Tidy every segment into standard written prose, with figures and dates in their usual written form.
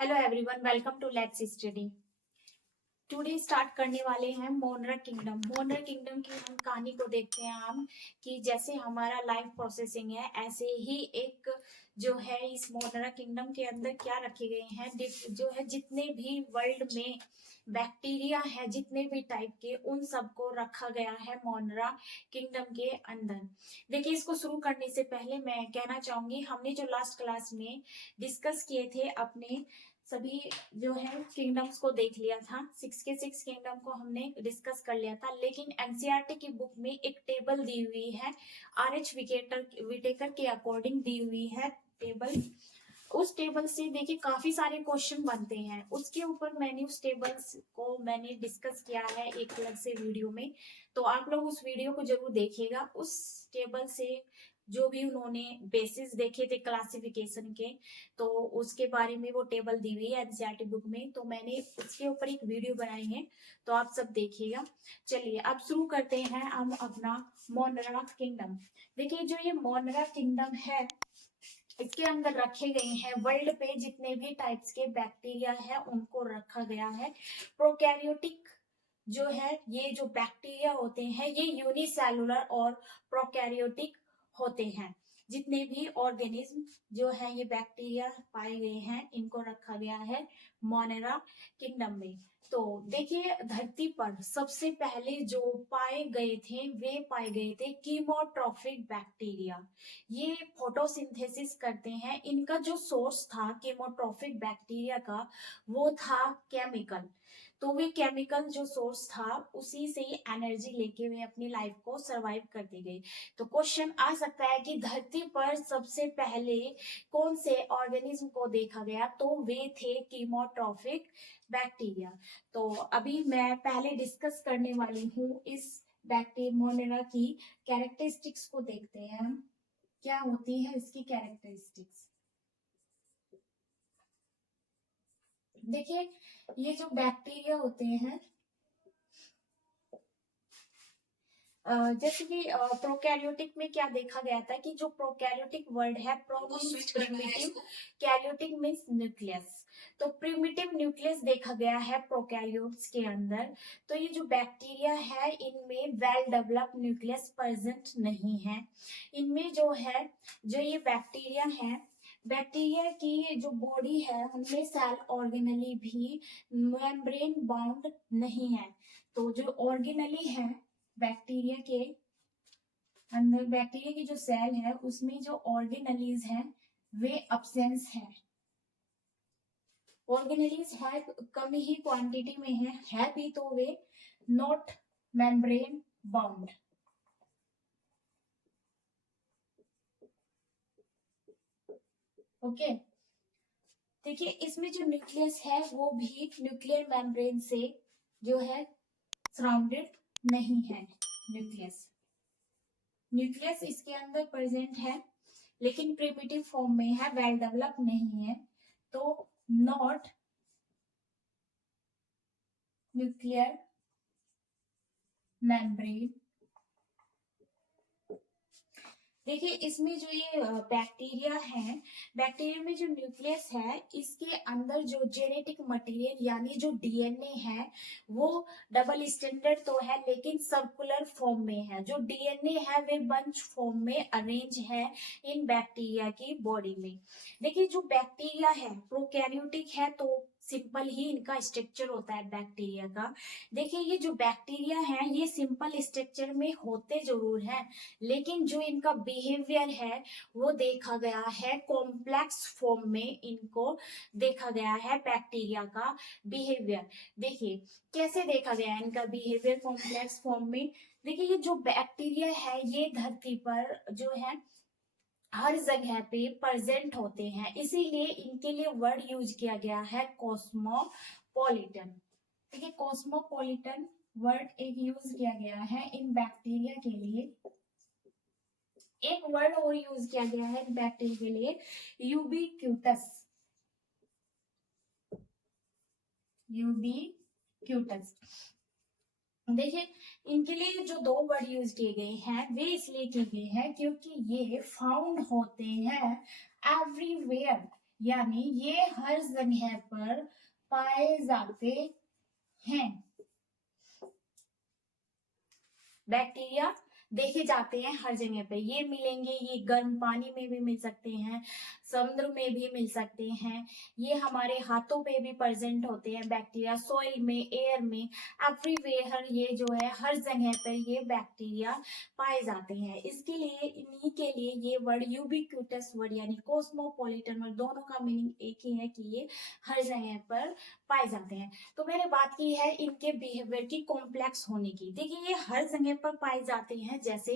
Hello everyone, welcome to let's study. Today start करने वाले हैं मोनरा किंगडम। मोनरा किंगडम की हम कहानी को देखते हैं हम कि जैसे हमारा लाइफ प्रोसेसिंग है ऐसे ही एक जो है इस मोनरा किंगडम के अंदर क्या रखे गए हैं जो है जितने भी वर्ल्ड में बैक्टीरिया है, जितने भी टाइप के, उन सबको रखा गया है मोनरा किंगडम के अंदर। देखिए, इसको शुरू करने से पहले मैं कहना चाहूंगी, हमने जो लास्ट क्लास में डिस्कस किए थे अपने सभी जो है किंगडम्स को देख लिया था। 6 के 6 किंगडम को हमने डिस्कस कर लिया था, लेकिन एनसीईआरटी की बुक में एक टेबल दी हुई है, आर एच विटेकर के अकॉर्डिंग दी हुई है टेबल। उस टेबल से देखिए काफी सारे क्वेश्चन बनते हैं, उसके ऊपर मैंने उस टेबल्स को मैंने डिस्कस किया है एक अलग से वीडियो में, तो आप लोग उस वीडियो को जरूर देखिएगा। उस टेबल से जो भी उन्होंने बेसिस देखे थे क्लासिफिकेशन के, तो उसके बारे में वो टेबल दी हुई है एनसीईआरटी बुक में, तो मैंने उसके ऊपर एक वीडियो बनाई है, तो आप सब देखिएगा। चलिए अब शुरू करते हैं हम अपना मोनरा किंगडम। देखिए, जो ये मोनरा किंगडम है इसके अंदर रखे गए हैं वर्ल्ड पे जितने भी टाइप्स के बैक्टीरिया है उनको रखा गया है। प्रोकैरियोटिक जो है, ये जो बैक्टीरिया होते हैं ये यूनिसेलुलर और प्रोकैरियोटिक होते हैं। जितने भी ऑर्गेनिज्म जो है ये बैक्टीरिया पाए गए हैं इनको रखा गया है मोनेरा किंगडम में। तो देखिए, धरती पर सबसे पहले जो पाए गए थे वे पाए गए थे कीमोट्रॉफिक बैक्टीरिया। ये फोटोसिंथेसिस करते हैं। इनका जो सोर्स था कीमोट्रॉफिक बैक्टीरिया का वो था केमिकल। तो वे केमिकल जो सोर्स था उसी से ही एनर्जी लेके वे अपनी लाइफ को सरवाइव करते गए। तो क्वेश्चन आ सकता है कि धरती पर सबसे पहले कौन से ऑर्गेनिज्म को देखा गया, तो वे थे कीमोट्रॉफिक बैक्टीरिया। तो अभी मैं पहले डिस्कस करने वाली हूँ इस बैक्टीरिया मोनेरा की कैरेक्टरिस्टिक्स को। देखते हैं हम क्या होती है इसकी कैरेक्टरिस्टिक्स। देखिए, ये जो बैक्टीरिया होते हैं जैसे कि प्रोकैरियोटिक में क्या देखा गया था कि जो प्रोकैरियोटिक वर्ड है, pro means primitive, karyotic means nucleus. तो प्रिमिटिव न्यूक्लियस देखा गया है प्रोकैरियोट्स के अंदर। तो ये जो बैक्टीरिया है इनमें वेल डेवलप्ड न्यूक्लियस प्रेजेंट नहीं है। इनमें जो है, जो ये बैक्टीरिया है, बैक्टीरिया की जो बॉडी है उनमें सेल ऑर्गेनली भी मेम्ब्रेन बाउंड नहीं है। तो जो ऑर्गेनली है बैक्टीरिया के अंदर, बैक्टीरिया की जो सेल है उसमें जो ऑर्गेनलीज हैं वे अब्सेंस है। ऑर्गेनलीज है कम ही क्वांटिटी में है भी तो वे नॉट मेम्ब्रेन बाउंड। ओके, देखिए इसमें जो न्यूक्लियस है वो भी न्यूक्लियर मेम्ब्रेन से जो है सराउंडेड नहीं है। न्यूक्लियस न्यूक्लियस इसके अंदर प्रेजेंट है लेकिन प्रिमिटिव फॉर्म में है, वेल डेवलप नहीं है। तो नॉट न्यूक्लियर मेम्ब्रेन। देखिए, इसमें जो ये बैक्टीरिया है, बैक्टीरिया में जो न्यूक्लियस है इसके अंदर जो जेनेटिक मटेरियल यानी जो डीएनए है वो डबल स्टैंडर्ड तो है लेकिन सर्कुलर फॉर्म में है। जो डीएनए है वे बंच फॉर्म में अरेंज है इन बैक्टीरिया की बॉडी में। देखिए, जो बैक्टीरिया है प्रोकैरियोटिक है तो सिंपल ही इनका स्ट्रक्चर होता है बैक्टीरिया का। देखिए, ये जो बैक्टीरिया है ये सिंपल स्ट्रक्चर में होते जरूर हैं, लेकिन जो इनका बिहेवियर है वो देखा गया है कॉम्प्लेक्स फॉर्म में। इनको देखा गया है बैक्टीरिया का बिहेवियर। देखिए कैसे देखा गया है इनका बिहेवियर कॉम्प्लेक्स फॉर्म में। देखिए, ये जो बैक्टीरिया है ये धरती पर जो है हर जगह पे प्रेजेंट होते हैं, इसीलिए इनके लिए वर्ड यूज किया गया है कॉस्मोपॉलिटन। ठीक है, कॉस्मोपॉलिटन वर्ड एक यूज किया गया है इन बैक्टीरिया के लिए। एक वर्ड और यूज किया गया है बैक्टीरिया के लिए, यूबिक्यूटस। यूबिक्यूटस। देखिए, इनके लिए जो दो वर्ड यूज किए गए हैं वे इसलिए किए गए हैं क्योंकि ये फाउंड होते हैं एवरीवेयर। यानी ये हर जगह पर पाए जाते हैं। बैक्टीरिया देखे जाते हैं हर जगह पे, ये मिलेंगे, ये गर्म पानी में भी मिल सकते हैं, समुद्र में भी मिल सकते हैं, ये हमारे हाथों पे भी प्रेजेंट होते हैं बैक्टीरिया, सॉइल में, एयर में, एवरीवेयर, ये जो है हर जगह पर ये बैक्टीरिया पाए जाते हैं। इसके लिए, इन्हीं के लिए ये वर्ड यूबिक्विटस वर्ड यानी कॉस्मोपॉलिटन वर्ड, दोनों का मीनिंग एक ही है कि ये हर जगह पर पाए जाते हैं। तो मैंने बात की है इनके बिहेवियर की, कॉम्प्लेक्स होने की। देखिए ये हर जगह पर पाए जाते हैं, जैसे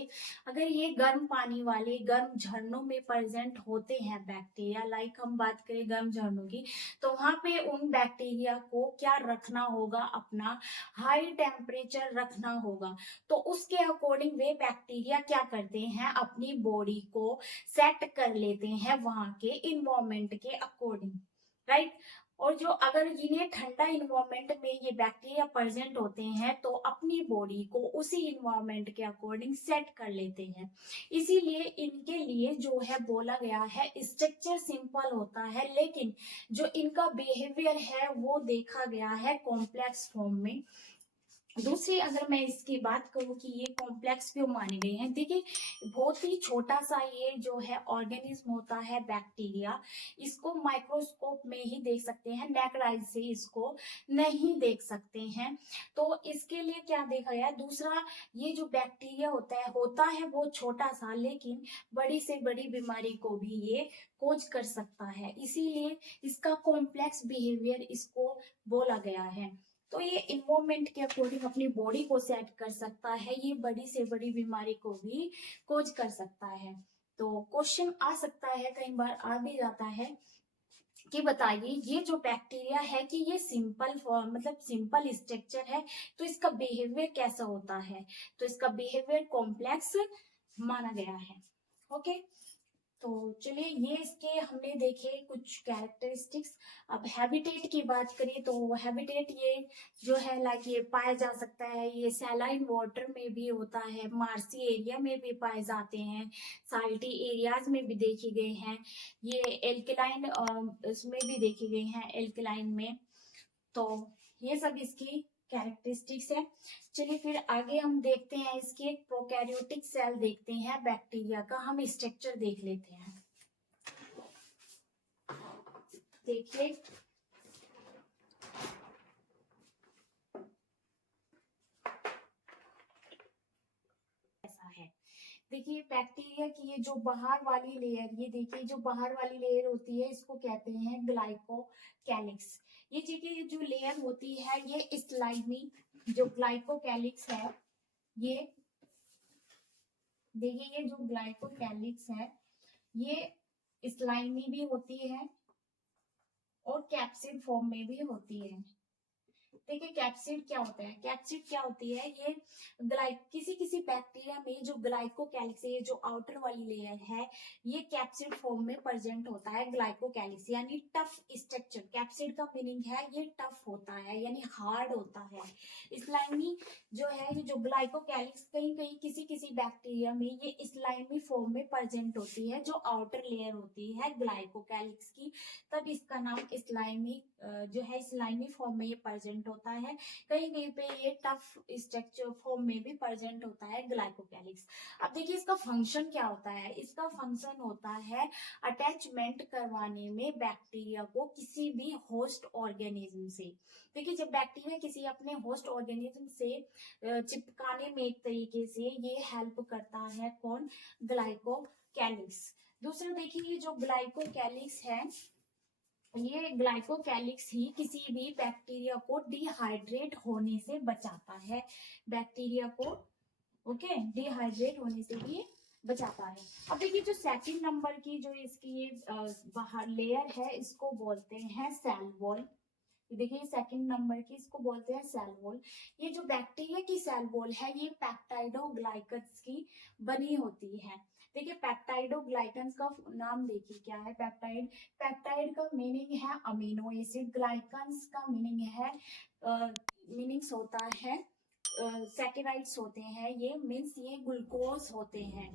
अगर ये गर्म पानी वाले गर्म झरनों में प्रेजेंट होते हैं बैक्टीरिया, लाइक हम बात करें गर्म झरनों की, तो वहां पे उन बैक्टीरिया को क्या रखना होगा, अपना हाई टेम्परेचर रखना होगा। तो उसके अकॉर्डिंग वे बैक्टीरिया क्या करते हैं, अपनी बॉडी को सेट कर लेते हैं वहां के इन्वायरमेंट के अकॉर्डिंग, राइट। और जो अगर इन्हें ठंडा इन्वायरमेंट में ये बैक्टीरिया प्रेजेंट होते हैं तो अपनी बॉडी को उसी इन्वायरमेंट के अकॉर्डिंग सेट कर लेते हैं। इसीलिए इनके लिए जो है बोला गया है, स्ट्रक्चर सिंपल होता है, लेकिन जो इनका बिहेवियर है वो देखा गया है कॉम्प्लेक्स फॉर्म में। दूसरी अगर मैं इसकी बात करूं कि ये कॉम्प्लेक्स क्यों माने गए हैं, देखिए बहुत ही छोटा सा ये जो है ऑर्गेनिज्म होता है बैक्टीरिया, इसको माइक्रोस्कोप में ही देख सकते हैं, नेकेड आई से इसको नहीं देख सकते हैं। तो इसके लिए क्या देखा गया, दूसरा ये जो बैक्टीरिया होता है वो छोटा सा, लेकिन बड़ी से बड़ी बीमारी को भी ये कोज कर सकता है, इसीलिए इसका कॉम्प्लेक्स बिहेवियर इसको बोला गया है। तो ये इन्वायरमेंट के अकॉर्डिंग अपनी बॉडी को सेट कर सकता है, ये बड़ी से बड़ी बीमारी को भी कोज कर सकता है। तो क्वेश्चन आ सकता है, कई बार आ भी जाता है कि बताइए ये जो बैक्टीरिया है कि ये सिंपल फॉर्म मतलब सिंपल स्ट्रक्चर है, तो इसका बिहेवियर कैसा होता है, तो इसका बिहेवियर कॉम्प्लेक्स माना गया है। ओके, तो चलिए ये इसके हमने देखे कुछ कैरेक्टरिस्टिक्स। अब हैबिटेट की बात करें तो हैबिटेट ये जो है लाइक ये पाया जा सकता है, ये सैलाइन वाटर में भी होता है, मार्सी एरिया में भी पाए जाते हैं, साल्टी एरियाज में भी देखे गए हैं, ये एल्कलाइन इसमें भी देखे गए हैं, एल्कलाइन में। तो ये सब इसकी कैरेक्टरिस्टिक्स है। चलिए फिर आगे हम देखते हैं इसके एक प्रोकैरियोटिक सेल देखते हैं बैक्टीरिया का, हम स्ट्रक्चर देख लेते हैं। देखिए ऐसा है, देखिए बैक्टीरिया की ये जो बाहर वाली लेयर, ये देखिए जो बाहर वाली लेयर होती है इसको कहते हैं ग्लाइकोकैलिक्स। ये देखिए जो लेयर होती है ये स्लाइमी, जो ग्लाइकोकैलिक्स है ये, देखिए ये जो ग्लाइकोकैलिक्स है ये स्लाइमी भी होती है और कैप्सिड फॉर्म में भी होती है। देखिए कैप्सिड क्या होता है, कैप्सिड क्या होती है, ये किसी किसी बैक्टीरिया में जो ग्लाइकोकैलिक्स, ये जो आउटर वाली लेयर है ये कैप्सिड फॉर्म में प्रेजेंट होता है, ग्लाइकोकैलिक्स यानी टफ स्ट्रक्चर। कैप्सिड का मीनिंग है ये टफ होता है यानी हार्ड होता है। स्लाइमी जो है, ये जो ग्लाइकोकैलिक्स कहीं कहीं किसी किसी बैक्टीरिया में ये स्लाइमी फॉर्म में प्रेजेंट होती है, जो आउटर लेयर होती है ग्लाइकोकैलिक्स की, तब इसका नाम स्लाइमी जो है स्लाइमी फॉर्म में ये प्रेजेंट होता है। कहीं कहीं पे ये टफ स्ट्रक्चर फॉर्म में भी प्रेजेंट होता है ग्लाइकोकैलिक्स। अब देखिए इसका फंक्शन क्या होता है, इसका फंक्शन होता है अटैचमेंट करवाने में बैक्टीरिया को किसी भी होस्ट ऑर्गेनिज्म से। देखिए जब बैक्टीरिया किसी अपने होस्ट ऑर्गेनिज्म से चिपकाने में एक तरीके से ये हेल्प करता है, कौन, ग्लाइकोकैलिक्स। दूसरा देखिए ये जो ग्लाइकोकैलिक्स है, ये ग्लाइकोकैलिक्स ही किसी भी बैक्टीरिया को डिहाइड्रेट होने से बचाता है, बैक्टीरिया को ओके डिहाइड्रेट होने से भी बचाता है। अब देखिए जो सेकंड नंबर की जो इसकी ये बाहर लेयर है इसको बोलते हैं सेल वॉल। देखिए सेकंड नंबर की इसको बोलते हैं सेल वॉल। ये जो बैक्टीरिया की सेल वॉल है ये पेप्टाइडोग्लाइकन्स की बनी होती है। देखिए पेप्टाइडोग्लाइकन्स का नाम देखिए क्या है, पेप्टाइड, पेप्टाइड का मीनिंग है अमीनो एसिड, ग्लाइकन्स का मीनिंग है मीनिंग्स होता है सैकेराइड्स होते हैं, ये मीन्स ये ग्लूकोज होते हैं।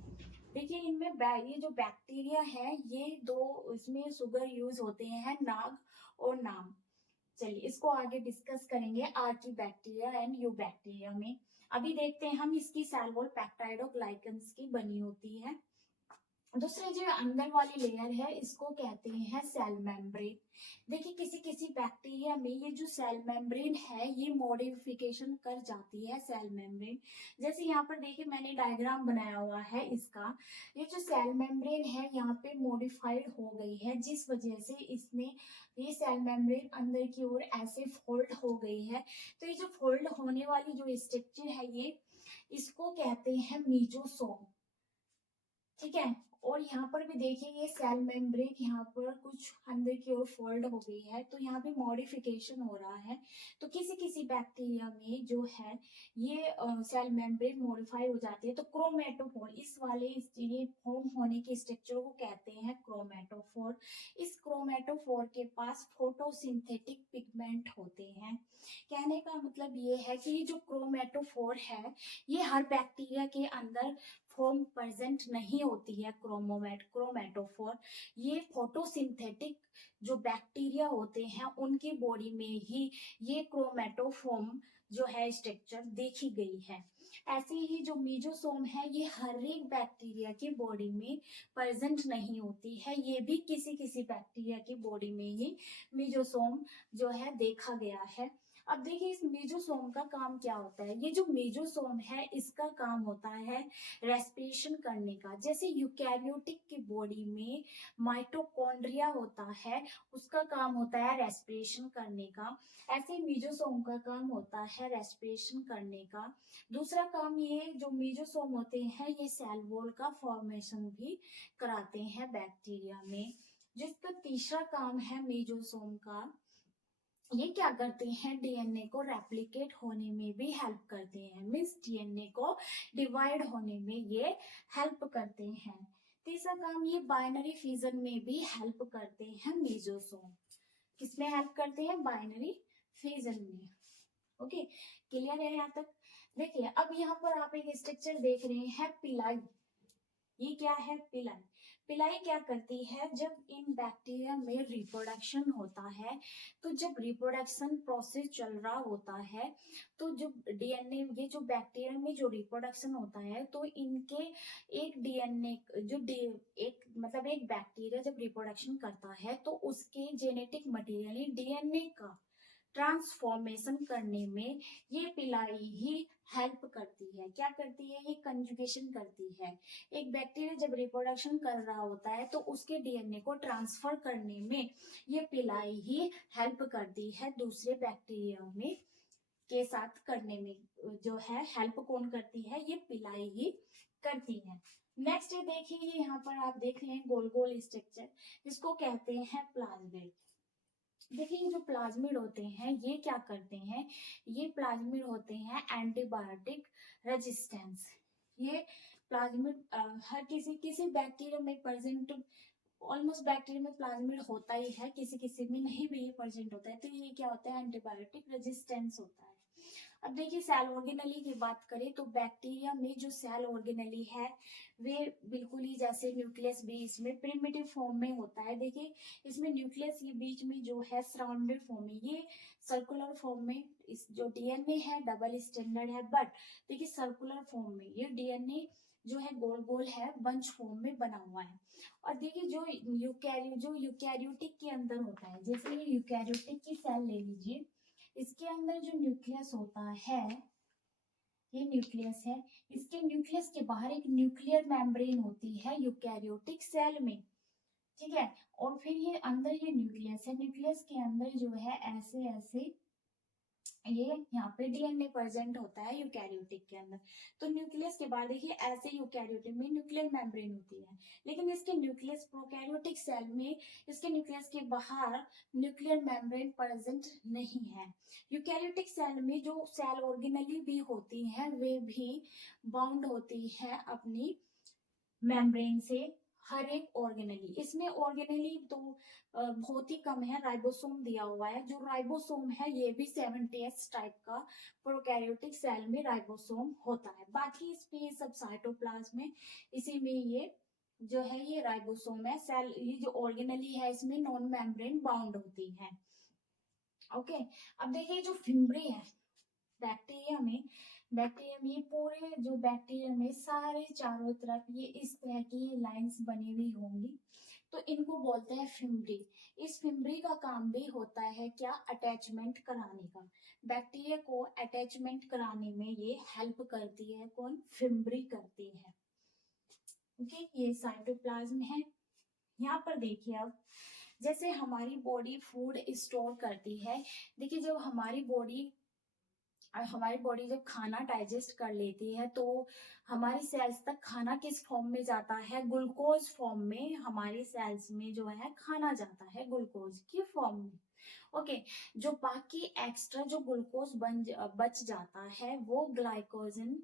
देखिए इनमें ये जो बैक्टीरिया है ये दो, इसमें शुगर यूज होते हैं, नाग और नाम। चलिए इसको आगे डिस्कस करेंगे Archie bacteria and you bacteria में। अभी देखते हैं हम इसकी सेल वॉल पेप्टाइडोग्लाइकन्स की बनी होती है। दूसरे जो अंदर वाली लेयर है इसको कहते हैं सेल मेम्ब्रेन। देखिए किसी किसी बैक्टीरिया में ये जो सेल मेम्ब्रेन है ये मॉडिफिकेशन कर जाती है सेल मेम्ब्रेन। जैसे यहाँ पर देखिए मैंने डायग्राम बनाया हुआ है इसका, ये जो सेल मेम्ब्रेन है यहाँ पे मॉडिफाइड हो गई है, जिस वजह से इसमें ये सेल मेम्ब्रेन अंदर की ओर ऐसे फोल्ड हो गई है। तो ये जो फोल्ड होने वाली जो स्ट्रक्चर है ये, इसको कहते हैं मीजोसोम। ठीक है। और यहाँ पर भी देखिए ये सेल मेम्ब्रेन यहाँ पर कुछ अंदर की ओर फोल्ड हो गई है, तो यहाँ भी मॉडिफिकेशन हो रहा है। तो किसी किसी बैक्टीरिया में जो है ये सेल मेम्ब्रेन मॉडिफाई हो जाती है। तो क्रोमेटोफोर, इस वाले ये फॉर्म होने के स्ट्रक्चर को कहते हैं क्रोमेटोफोर। इस क्रोमेटोफोर के पास फोटोसिंथेटिक पिगमेंट होते हैं। कहने का मतलब ये है कि ये जो क्रोमेटोफोर है ये हर बैक्टीरिया के अंदर फॉर्म प्रेजेंट नहीं होती है। क्रोमेटोफोर ये फोटोसिंथेटिक जो बैक्टीरिया होते हैं उनकी बॉडी में ही ये क्रोमेटोफॉर्म जो है स्ट्रक्चर देखी गई है। ऐसे ही जो मीजोसोम है ये हर एक बैक्टीरिया की बॉडी में प्रेजेंट नहीं होती है, ये भी किसी किसी बैक्टीरिया की बॉडी में ही मीजोसोम जो है देखा गया है। अब देखिए इस मीजोसोम का काम क्या होता है। ये जो मीजोसोम है इसका काम होता है रेस्पिरेशन करने का। जैसे यूकैरियोटिक की बॉडी में माइटोकॉन्ड्रिया होता है, उसका काम होता है रेस्पिरेशन करने का, ऐसे मीजोसोम का काम होता है रेस्पिरेशन करने का। दूसरा काम ये जो मीजोसोम होते हैं ये सेल वॉल का फॉर्मेशन भी कराते हैं बैक्टीरिया में। जिसका तीसरा काम है मीजोसोम का, ये क्या करते हैं डीएनए को रेप्लिकेट होने में भी हेल्प करते हैं, मीन्स डीएनए को डिवाइड होने में ये हेल्प करते हैं। तीसरा काम ये बाइनरी फिजन में भी हेल्प करते हैं मीजोसोम। किसमें हेल्प करते हैं? बाइनरी फिजन में। ओके, क्लियर है यहाँ तक? देखिए अब यहाँ पर आप एक स्ट्रक्चर देख रहे हैं पिलाई। ये क्या है? पिलाई। पिलाई क्या करती है, जब इन बैक्टीरिया में रिप्रोडक्शन होता है, तो जब रिप्रोडक्शन प्रोसेस चल रहा होता है तो जो डीएनए, ये जो बैक्टीरिया में जो रिप्रोडक्शन होता है तो इनके एक डीएनए जो एक मतलब एक बैक्टीरिया जब रिप्रोडक्शन करता है तो उसके जेनेटिक मटेरियल डीएनए का ट्रांसफॉर्मेशन करने में ये पिलाई ही हेल्प करती है। क्या करती है? ये कंजुगेशन करती है। एक बैक्टीरिया जब रिप्रोडक्शन कर रहा होता है तो उसके डीएनए को ट्रांसफर करने में ये पिलाई ही हेल्प करती है दूसरे बैक्टीरिया में के साथ करने में। जो है हेल्प कौन करती है? ये पिलाई ही करती है। नेक्स्ट देखिए यहाँ पर आप देख रहे हैं गोल गोल स्ट्रक्चर, इसको कहते हैं प्लाज्मिड। देखिए जो प्लाज्मिड होते हैं ये क्या करते हैं, ये प्लाज्मिड होते हैं एंटीबायोटिक रेजिस्टेंस। ये प्लाज्मिड हर किसी किसी बैक्टीरिया में प्रेजेंट, ऑलमोस्ट बैक्टीरिया में प्लाज्मिड होता ही है, किसी किसी में नहीं भी ये प्रेजेंट होता है। तो ये क्या होता है? एंटीबायोटिक रेजिस्टेंस होता है। अब देखिए सेल ऑर्गेनली की बात करें तो बैक्टीरिया में जो सेल ऑर्गेनली है वे बिल्कुल ही जैसे न्यूक्लियस भी इसमें प्रिमिटिव फॉर्म में होता है। देखिए इसमें न्यूक्लियस ये बीच में जो है सराउंडेड फॉर्म में, ये सर्कुलर फॉर्म में इस जो डीएनए है डबल स्टैंडर्ड है, बट देखिए सर्कुलर फॉर्म में ये डीएनए जो है गोल गोल है, बंच फॉर्म में बना हुआ है। और देखिए जो यूकैरियोटिक के अंदर होता है, जैसे ये यूकैरियोटिक की सेल ले लीजिए, इसके अंदर जो न्यूक्लियस होता है, ये न्यूक्लियस है, इसके न्यूक्लियस के बाहर एक न्यूक्लियर मेम्ब्रेन होती है यूकैरियोटिक सेल में। ठीक है। और फिर ये अंदर ये न्यूक्लियस है, न्यूक्लियस के अंदर जो है ऐसे ऐसे ये यहाँ पे डीएनए प्रेजेंट होता है यूकैरियोटिक के अंदर। तो न्यूक्लियस के बाद देखिए ऐसे यूकैरियोटिक में न्यूक्लियर मेम्ब्रेन होती है, लेकिन इसके न्यूक्लियस प्रोकैरियोटिक सेल में इसके न्यूक्लियस के बाहर न्यूक्लियर मेम्ब्रेन प्रेजेंट नहीं है। यूकैरियोटिक सेल में जो सेल ऑर्गेनली भी होती हैं वे भी बाउंड होती है अपनी मेम्ब्रेन से हर एक ऑर्गेनली, इसमें ऑर्गेनली तो बहुत ही कम है, राइबोसोम दिया हुआ है। जो राइबोसोम है ये भी 70s टाइप का प्रोकैरियोटिक सेल में राइबोसोम होता है। बाकी इसमें सब साइटोप्लाज्म में, इसी में ये जो है ये राइबोसोम है। सेल ये जो ऑर्गेनली है इसमें नॉन मेम्ब्रेन बाउंड होती है। ओके, अब देखिए जो फिम्ब्री है बैक्टीरिया में ये पूरे जो बैक्टीरिया में सारे चारों तरफ ये इस तरह की लाइंस बनी हुई होंगी, तो इनको बोलते हैं फिम्ब्री। इस फिम्ब्री का काम भी होता है क्या, अटैचमेंट कराने का। बैक्टीरिया को अटैचमेंट कराने में ये हेल्प करती है, कौन, फिम्ब्री करती है। ओके, ये साइटोप्लाज्म है। यहाँ पर देखिए अब जैसे हमारी बॉडी फूड स्टोर करती है, देखिए जब हमारी बॉडी जब खाना डाइजेस्ट कर लेती है तो हमारी सेल्स तक खाना किस फॉर्म में जाता है, ग्लूकोज फॉर्म में हमारी सेल्स में जो है खाना जाता है, ग्लूकोज की फॉर्म में। ओके, जो बाकी एक्स्ट्रा जो ग्लूकोज बच जाता है वो ग्लाइकोजन,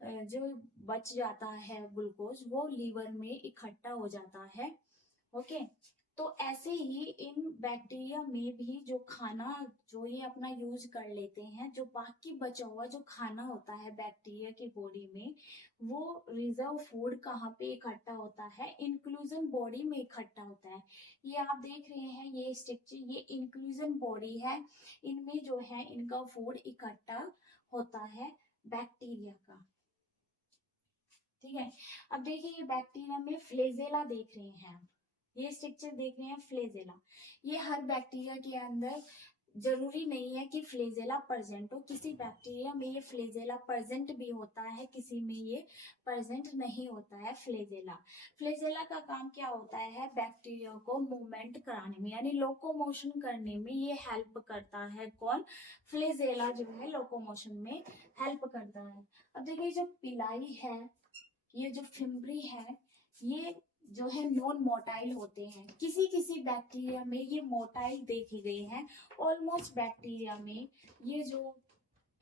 जो बच जाता है ग्लूकोज वो लीवर में इकट्ठा हो जाता है। ओके, तो ऐसे ही इन बैक्टीरिया में भी जो खाना जो ये अपना यूज कर लेते हैं, जो बाकी बचा हुआ जो खाना होता है बैक्टीरिया की बॉडी में, वो रिजर्व फूड कहाँ पे इकट्ठा होता है, इंक्लूजन बॉडी में इकट्ठा होता है। ये आप देख रहे हैं ये स्ट्रक्चर, ये इंक्लूजन बॉडी है, इनमें जो है इनका फूड इकट्ठा होता है बैक्टीरिया का। ठीक है, अब देखिए ये बैक्टीरिया में फ्लेजेला देख रहे हैं आप, ये स्ट्रक्चर देख रहे हैं फ्लेजेला। ये हर बैक्टीरिया के अंदर जरूरी नहीं है कि फ्लेजेला प्रेजेंट हो, किसी बैक्टीरिया में ये फ्लेजेला प्रेजेंट भी होता है, किसी में ये प्रेजेंट नहीं होता है फ्लेजेला। फ्लेजेला का काम क्या होता है, बैक्टीरिया को मूवमेंट कराने में यानी लोकोमोशन करने में ये हेल्प करता है, कौन, फ्लेजेला जो है लोकोमोशन में हेल्प करता है। अब देखिए जो पिलाई है, ये जो फिम्ब्री है, ये जो है नॉन मोटाइल होते हैं, किसी किसी बैक्टीरिया में ये मोटाइल देखे गए हैं। ऑलमोस्ट बैक्टीरिया में ये जो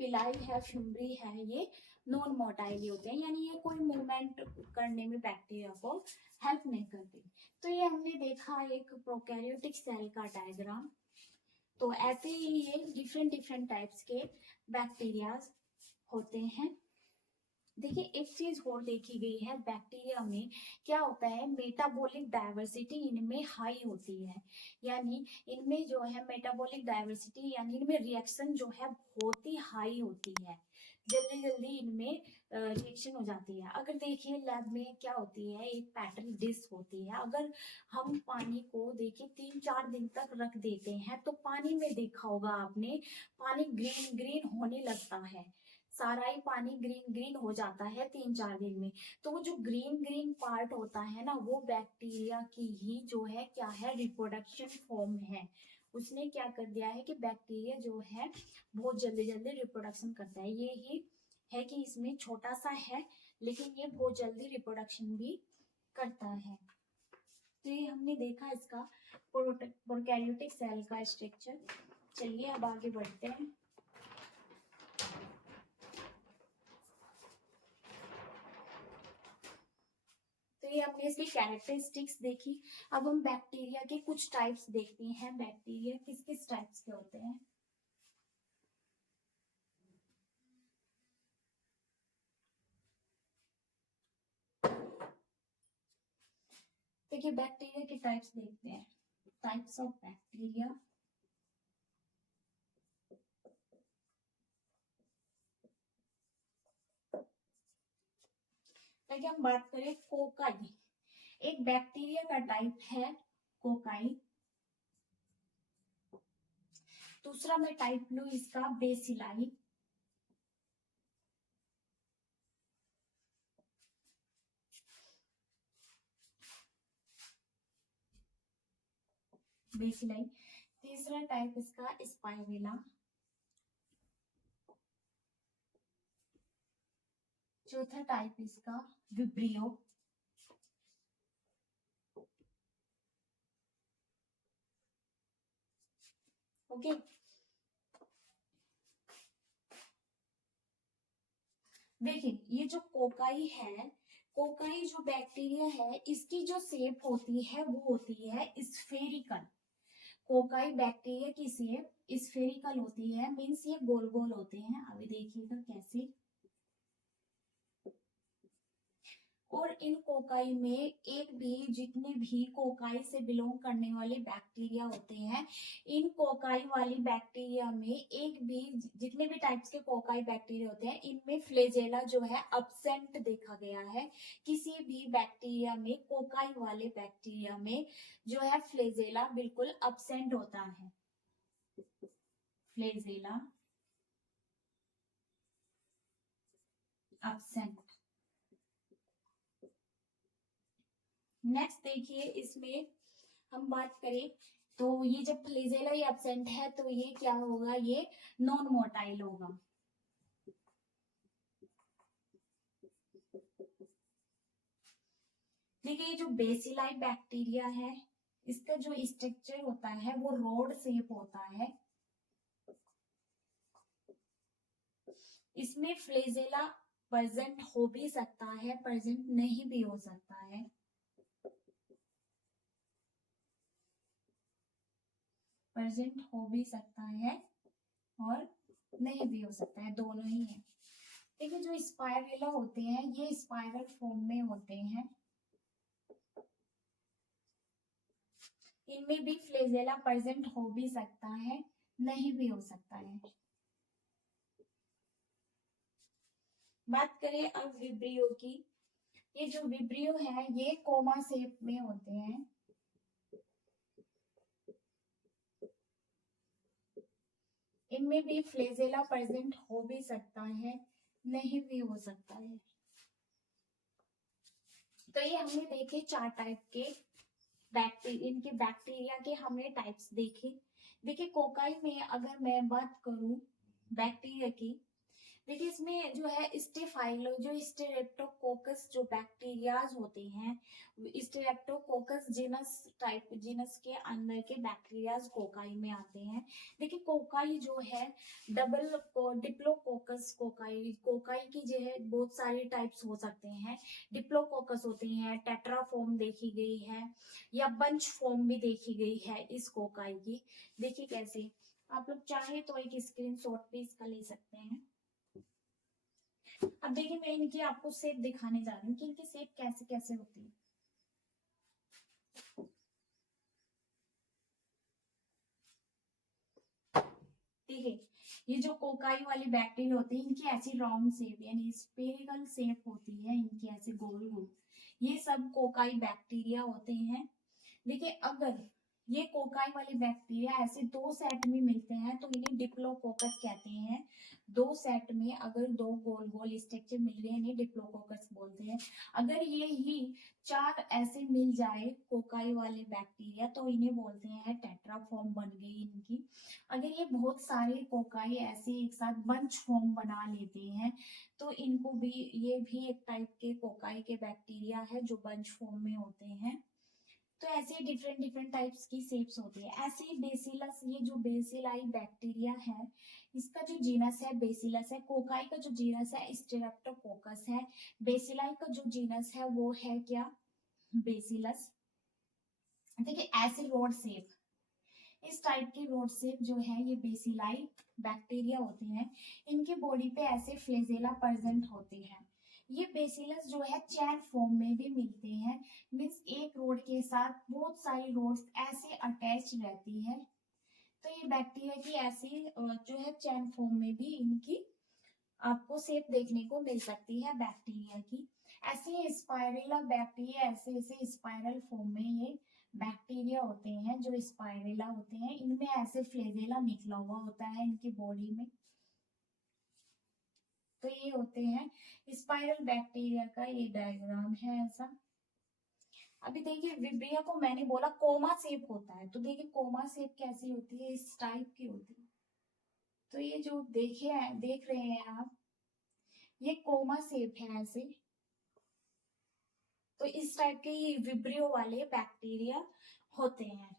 पिलाई है, फिम्ब्री है, ये नॉन मोटाइल ही होते हैं, यानी ये कोई मूवमेंट करने में बैक्टीरिया को हेल्प नहीं करती। तो ये हमने देखा एक प्रोकैरियोटिक सेल का डायग्राम। तो ऐसे ही ये डिफरेंट डिफरेंट टाइप्स के बैक्टीरिया होते हैं। देखिए एक चीज और देखी गई है, बैक्टीरिया में क्या होता है, मेटाबॉलिक डाइवर्सिटी इनमें हाई होती है, यानी इनमें जो है मेटाबॉलिक डाइवर्सिटी यानी इनमें रिएक्शन जो है बहुत ही हाई होती है, जल्दी जल्दी इनमें रिएक्शन हो जाती है। अगर देखिए लैब में क्या होती है, एक पैटर्न डिश होती है, अगर हम पानी को देखिए 3-4 दिन तक रख देते हैं तो पानी में देखा होगा आपने, पानी ग्रीन ग्रीन होने लगता है, सारा ही पानी ग्रीन ग्रीन हो जाता है 3-4 दिन में। तो वो जो ग्रीन ग्रीन पार्ट होता है ना, वो बैक्टीरिया की ही जो है क्या है, रिप्रोडक्शन फॉर्म है। उसने क्या कर दिया है कि बैक्टीरिया जो है बहुत जल्दी जल्दी रिप्रोडक्शन करता है। ये ही है कि इसमें छोटा सा है लेकिन ये बहुत जल्दी रिप्रोडक्शन भी करता है। तो ये हमने देखा इसका प्रोकैरियोटिक सेल का स्ट्रक्चर। चलिए अब आगे बढ़ते हैं। तो ये हमने इसकी कैरेक्टरिस्टिक्स देखी। अब हम बैक्टीरिया के कुछ टाइप्स देखते हैं, बैक्टीरिया किस किस टाइप्स के होते हैं। देखिए बैक्टीरिया के टाइप्स देखते हैं, टाइप्स ऑफ बैक्टीरिया। देखिए हम बात करें कोकाई, एक बैक्टीरिया का टाइप है कोकाई। दूसरा मैं टाइप लू इसका बेसिलाई। बेसिलाई। तीसरा टाइप इसका स्पाइरेला। चौथा टाइप इसका विब्रियो। ओके, देखिए ये जो कोकाई है, कोकाई जो बैक्टीरिया है इसकी जो शेप होती है वो होती है स्फेरिकल। कोकाई बैक्टीरिया की शेप स्फेरिकल होती है, मीन्स ये गोल गोल होते हैं। अभी देखिएगा कैसे। और इन कोकाई में एक भी जितने भी कोकाई से बिलोंग करने वाले बैक्टीरिया होते हैं, इन कोकाई वाली बैक्टीरिया में एक भी जितने भी टाइप्स के कोकाई बैक्टीरिया होते हैं इनमें फ्लेजेला जो है अब्सेंट देखा गया है। किसी भी बैक्टीरिया में, कोकाई वाले बैक्टीरिया में जो है फ्लेजेला बिल्कुल अब्सेंट होता है। Flagella absent. नेक्स्ट देखिए, इसमें हम बात करें तो ये जब फ्लेजेला ही एब्सेंट है तो ये क्या होगा, ये नॉन मोटाइल होगा। देखिए जो बेसिलाई बैक्टीरिया है इसका जो स्ट्रक्चर होता है वो रोड शेप होता है। इसमें फ्लेजेला प्रेजेंट हो भी सकता है, प्रेजेंट नहीं भी हो सकता है। प्रेजेंट हो भी सकता है और नहीं भी हो सकता है, दोनों ही है। देखिए जो स्पाइरेला होते हैं ये स्पाइरल फॉर्म में होते हैं। इनमें भी फ्लेजेला प्रेजेंट हो भी सकता है, नहीं भी हो सकता है। बात करें अब विब्रियो की। ये जो विब्रियो है ये कोमा शेप में होते हैं। इनमें भी फ्लेजेला प्रेजेंट हो भी सकता है, नहीं भी हो सकता है। तो ये हमने देखे 4 टाइप के बैक्टीरिया, इनके बैक्टीरिया के हमने टाइप्स देखे। देखिए कोकाई में अगर मैं बात करूं बैक्टीरिया की, देखिए इसमें जो है स्टेफाइलो जो स्टेरेप्टोकोकस जो बैक्टीरियाज होते हैं, स्टेरेप्टोकोकस जीनस के अंदर के बैक्टीरियाज कोकाई में आते हैं। देखिए कोकाई जो है डिप्लोकोकस कोकाई, कोकाई की जो है बहुत सारे टाइप्स हो सकते हैं। डिप्लोकोकस होते हैं, टेट्राफॉर्म देखी गई है या बंच फॉर्म भी देखी गई है इस कोकाई की। देखिए कैसे, आप लोग चाहे तो एक स्क्रीनशॉट भी इसका ले सकते हैं। अब देखिए मैं इनकी आपको शेप दिखाने जा रही हूँ कि इनकी शेप कैसे कैसे होती है। देखिए ये जो कोकाई वाली बैक्टीरिया होती है इनकी ऐसी राउंड शेप यानी स्पेरिकल शेप होती है, इनकी ऐसे गोल गोल, ये सब कोकाई बैक्टीरिया होते हैं। देखिए अगर ये कोकाई वाले बैक्टीरिया ऐसे 2 सेट में मिलते हैं तो इन्हें डिप्लोकोकस कहते हैं। 2 सेट में अगर 2 गोल गोल स्ट्रक्चर मिल रहे हैं इन्हें डिप्लोकोकस बोलते हैं। अगर ये ही 4 ऐसे मिल जाए कोकाई वाले बैक्टीरिया तो इन्हें बोलते हैं टेट्राफॉर्म बन गई इनकी। अगर ये बहुत सारे कोकाई ऐसे एक साथ बंच फॉर्म बना लेते हैं तो इनको भी, ये भी एक टाइप के कोकाई के बैक्टीरिया है जो बंच फॉर्म में होते हैं। तो ऐसे डिफरेंट डिफरेंट टाइप्स की शेप्स होती है। ऐसे ही बेसिलस, ये जो बेसिलाई बैक्टीरिया है इसका जो जीनस है बेसिलस है। कोकाई का जो जीनस है स्टेरेप्टोकोकस है। बेसिलाई का जो जीनस है वो है क्या, बेसिलस। देखिए ऐसे रोड शेप, इस टाइप की रोड शेप जो है ये बेसिलाई बैक्टीरिया होते हैं। इनके बॉडी पे ऐसे फ्लेजेला प्रेजेंट होते हैं। ये बेसिलस जो है चैन फॉर्म में भी मिलते हैं, मीन्स एक रोड के साथ बहुत सारी रोड्स ऐसे अटैच रहती है। तो ये बैक्टीरिया की ऐसी जो है चैन फॉर्म में भी इनकी आपको शेप देखने को मिल सकती है बैक्टीरिया की। ऐसे स्पाइरेला बैक्टीरिया ऐसे ऐसे स्पाइरल फॉर्म में ये बैक्टीरिया होते हैं जो स्पाइरेला होते हैं। इनमें ऐसे फ्लेजेला निकला हुआ होता है इनकी बॉडी में। तो ये होते हैं स्पाइरल बैक्टीरिया का ये डायग्राम है ऐसा। अभी देखिए विब्रिया को मैंने बोला कोमा शेप होता है, तो देखिए कोमा शेप कैसी होती है, इस टाइप की होती है। तो ये जो देख रहे हैं आप, ये कोमा शेप है ऐसे। तो इस टाइप के विब्रियो वाले बैक्टीरिया होते हैं।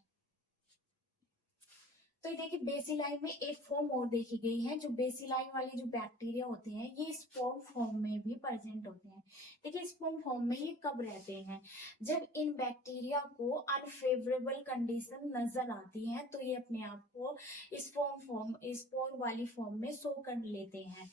तो ये देखिए बेसिलाई में एक फॉर्म और देखी गई है, जो बेसिलाई वाले जो बैक्टीरिया होते हैं ये स्पोर्म फॉर्म में भी प्रेजेंट होते हैं। देखिए स्पोर्म फॉर्म में ये कब रहते हैं, जब इन बैक्टीरिया को अनफेवरेबल कंडीशन नजर आती है तो ये अपने आप को स्पोर्म वाली फॉर्म में शो कर लेते हैं।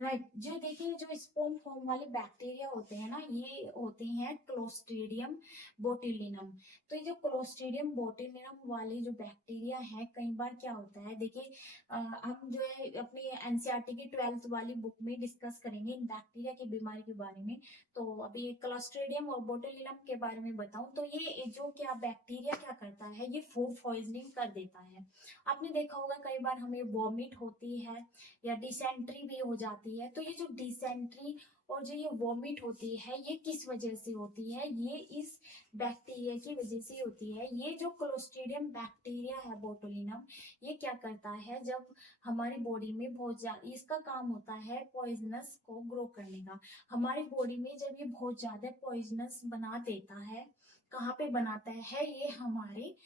राइट जो देखिए जो स्पोर्म फॉर्म वाले बैक्टीरिया होते हैं ना, ये होते हैं क्लोस्ट्रीडियम बोtulinum। तो ये जो क्लोस्ट्रीडियम बोtulinum वाले जो बैक्टीरिया है, कई बार क्या होता है देखिए हम जो है अपनी एनसीईआरटी की 12th वाली बुक में डिस्कस करेंगे इन बैक्टीरिया की बीमारी के बारे में। तो अभी क्लोस्ट्रीडियम और बोtulinum के बारे में बताऊं तो ये जो क्या बैक्टीरिया क्या करता है, ये फूड पॉइजनिंग कर देता है। आपने देखा होगा कई बार हमें वॉमिट होती है या डिसेंट्री भी हो जाती है, तो ये जो डिसेंट्री और जो ये वॉमिट होती है ये किस वजह से होती है, ये इस बैक्टीरिया की वजह से होती है। ये जो क्लोस्ट्रीडियम बैक्टीरिया है बोटुलिनम, ये क्या करता है, जब हमारी बॉडी में बहुत ज्यादा इसका काम होता है पॉइजनस को ग्रो करने का, हमारी बॉडी में जब ये बहुत ज्यादा पॉइजनस बना देता है, कहाँ पे बनाता है, ये हमारे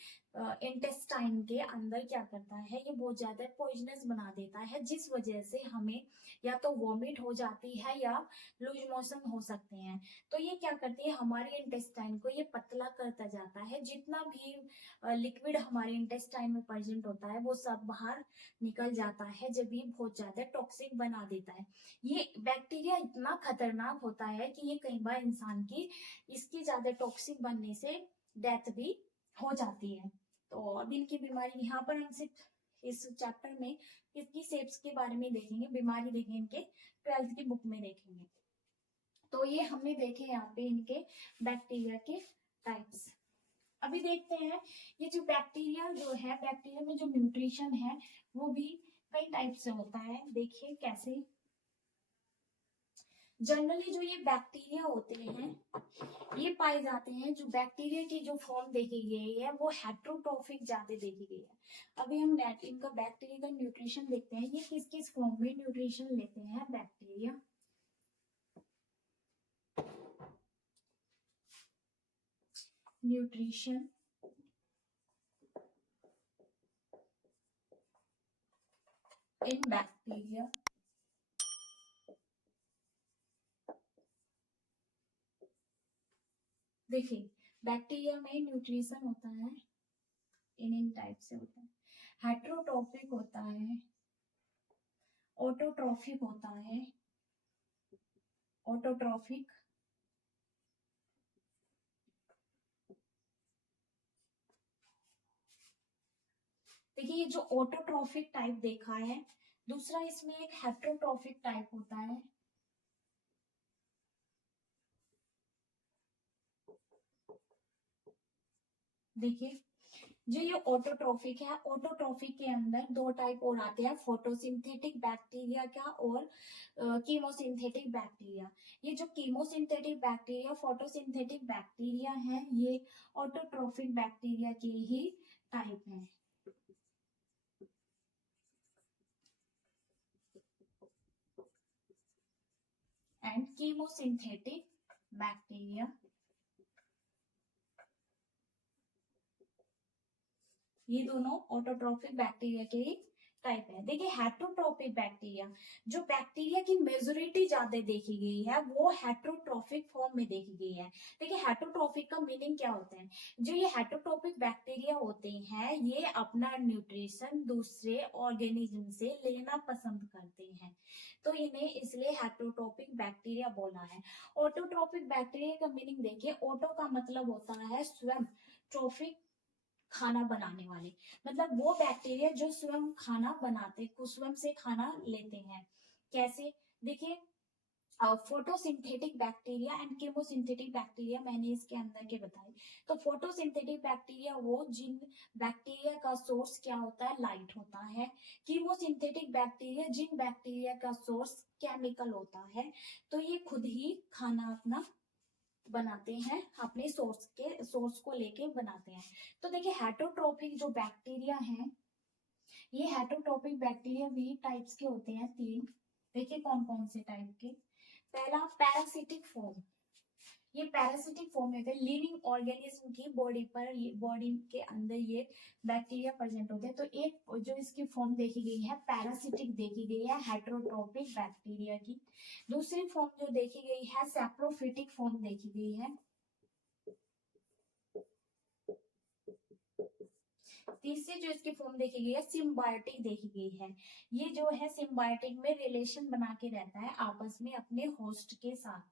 इंटेस्टाइन के अंदर क्या करता है, ये बहुत ज्यादा पॉइजनस बना देता है, जिस वजह से हमें या तो वॉमिट हो जाती है या लूज मोशन हो सकते हैं। तो ये क्या करती है, हमारे इंटेस्टाइन को ये पतला करता जाता है, जितना भी लिक्विड हमारे इंटेस्टाइन में प्रेजेंट होता है वो सब बाहर निकल जाता है, जब ये बहुत ज्यादा टॉक्सिक बना देता है। ये बैक्टीरिया इतना खतरनाक होता है कि ये कई बार इंसान की इसकी ज्यादा टॉक्सिक बनने से डेथ भी हो जाती है। तो अब इनकी बीमारी यहाँ पर हम सिर्फ इस चैप्टर में इसकी शेप्स के बारे में देखेंगे, बीमारी देखेंगे इनके 12th की बुक में देखेंगे। तो ये हमने देखे यहाँ पे इनके बैक्टीरिया के टाइप्स। अभी देखते हैं ये जो बैक्टीरिया जो है, बैक्टीरिया में जो न्यूट्रिशन है वो भी कई टाइप से होता है। देखिए कैसे जनरली जो ये बैक्टीरिया होते हैं ये पाए जाते हैं, जो बैक्टीरिया की जो फॉर्म देखी गई है वो हेट्रोट्रोफिक ज्यादा देखी गई है। अभी हम इनका बैक्टीरिया का न्यूट्रिशन देखते हैं, ये किस किस फॉर्म में न्यूट्रिशन लेते हैं बैक्टीरिया। न्यूट्रिशन इन बैक्टीरिया, देखिए बैक्टीरिया में न्यूट्रिशन होता है इन टाइप से होता है, हेट्रोट्रोफिक होता है, ऑटोट्रोफिक होता है, ऑटोट्रोफिक, देखिए ये जो ऑटोट्रोफिक टाइप देखा है, दूसरा इसमें एक हेट्रोट्रोफिक टाइप होता है। देखिए जो ये ऑटोट्रोफिक है, ऑटोट्रोफिक के अंदर दो टाइप और आते हैं, फोटोसिंथेटिक बैक्टीरिया का और कीमोसिंथेटिक बैक्टीरिया। ये जो कीमोसिंथेटिक बैक्टीरिया फोटोसिंथेटिक बैक्टीरिया है, ये ऑटोट्रोफिक बैक्टीरिया के ही टाइप है। एंड कीमोसिंथेटिक बैक्टीरिया, ये दोनों ऑटोट्रोफिक बैक्टीरिया के ही टाइप है। देखिए हेट्रोट्रोफिक बैक्टीरिया, जो बैक्टीरिया की मेजोरिटी ज्यादा देखी गई है वो हेट्रोट्रोफिक फॉर्म में देखी गई है। देखिए हेट्रोट्रोफिक का मीनिंग क्या होता है, जो ये हेट्रोट्रोफिक बैक्टीरिया होते हैं ये अपना न्यूट्रिशन दूसरे ऑर्गेनिज्म से लेना पसंद करते हैं, तो इन्हें इसलिए हेट्रोट्रोफिक बैक्टीरिया बोला है। ऑटोट्रोफिक बैक्टीरिया का मीनिंग देखिए, ऑटो का मतलब होता है स्वयं, ट्रोफिक खाना बनाने वाले, मतलब वो बैक्टीरिया जो स्वयं खाना बनाते, स्वयं से खाना लेते हैं। कैसे, देखिए photosynthetic bacteria and chemosynthetic bacteria मैंने इसके अंदर के बताए। तो फोटोसिंथेटिक बैक्टीरिया वो जिन बैक्टीरिया का सोर्स क्या होता है, लाइट होता है। कीमोसिंथेटिक बैक्टीरिया जिन बैक्टीरिया का सोर्स केमिकल होता है, तो ये खुद ही खाना अपना बनाते हैं, अपने सोर्स को लेके बनाते हैं। तो देखिए हेटरोट्रोफिक जो बैक्टीरिया है, ये हेटरोट्रोफिक बैक्टीरिया भी टाइप्स के होते हैं 3। देखिए कौन कौन से टाइप के। पहला पैरासिटिक फॉर्म, ये पैरासिटिक फॉर्म में होते हैं। लिविंग ऑर्गेनिज्म की बॉडी पर, बॉडी के अंदर ये बैक्टीरिया प्रेजेंट होते हैं। तो एक जो इसकी फॉर्म देखी गई है पैरासिटिक देखी गई है हेटेरोट्रोपिक बैक्टीरिया की। दूसरी फॉर्म जो देखी गई है सैप्रोफिटिक फॉर्म देखी गई है। तीसरी जो इसकी फॉर्म देखी गई है सिम्बायोटिक देखी गई है। ये जो है सिम्बायोटिक में रिलेशन बना के रहता है आपस में अपने होस्ट के साथ,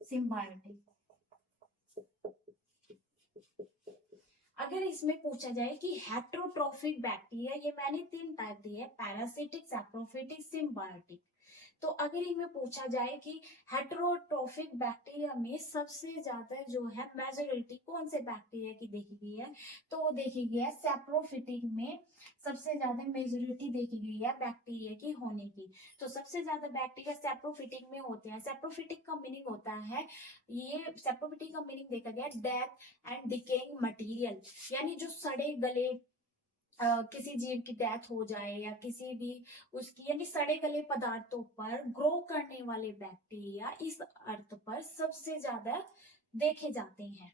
सिम्बायोटिक। अगर इसमें पूछा जाए कि हेटेरोट्रोफिक बैक्टीरिया, ये मैंने 3 टाइप दिए, पैरासिटिक, सैप्रोफिटिक, सिम्बायोटिक। तो अगर इनमें पूछा जाए कि हेटेरोट्रोफिक बैक्टीरिया में सबसे ज्यादा जो है मेजोरिटी कौन से बैक्टीरिया की देखी गई है, तो वो देखी गई है सैप्रोफिटिक में सबसे ज्यादा मेजोरिटी देखी गई है बैक्टीरिया की होने की। तो सबसे ज्यादा बैक्टीरिया सैप्रोफिटिक में होते हैं। सैप्रोफिटिक का मीनिंग होता है, ये सैप्रोफिटिक का मीनिंग देखा गया डेथ एंड डिकेइंग मटेरियल, यानी जो सड़े गले किसी जीव की डेथ हो जाए या किसी भी उसकी, यानी सड़े गले पदार्थों पर ग्रो करने वाले बैक्टीरिया इस अर्थ पर सबसे ज्यादा देखे जाते हैं।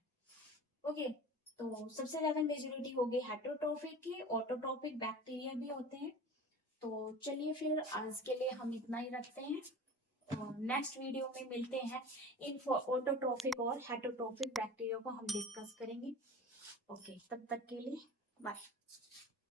ओके, तो सबसे ज्यादा मेजोरिटी हो गई हेटेरोट्रोफिक की, ऑटोट्रोपिक बैक्टीरिया भी होते हैं। तो चलिए फिर आज के लिए हम इतना ही रखते हैं। नेक्स्ट वीडियो में मिलते हैं, इन ऑटोट्रोफिक और हेटेरोट्रोफिक बैक्टीरिया को हम डिस्कस करेंगे। ओके, तब तक के लिए बाय।